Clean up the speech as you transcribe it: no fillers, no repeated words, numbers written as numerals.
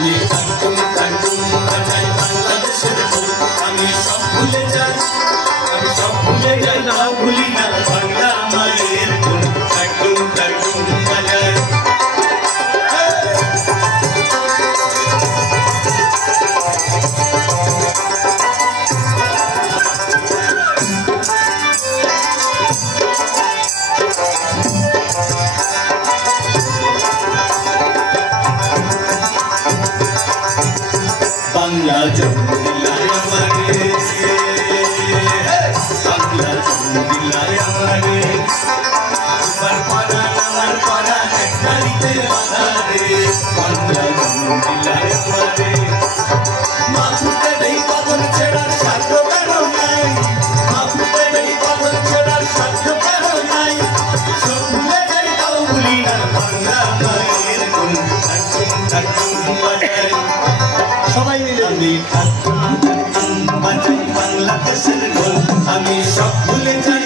আমি কাটুম কাটুম বাজাই বাংলাদেশের ফুল আমি সব ভুলে যাই না ভুলি না বাংলা মায়ের ফুল কাটুম কাটুম বাজাই বাংলা জন্মিলায় আমারে বাংলা জন্মিলায় আমারে আমার পাড়া এক নারীতে বাঁধারে বাংলা জন্মিলায় আমারে মা ফুটে নেই পাগল ছেড়ার সাধ্য কেন নাই মা ফুটে নেই পাগল ছেড়ার সাধ্য কেন নাই সব ভুলে যাই তাও ভুলি না বাংলা মায়ের গুণ কাটুম কাটুম বাজাই সবাই মিলে আমি কাটুম কাটুম বাজাই বাংলাদেশের ঢোল আমি সব ভুলে যাই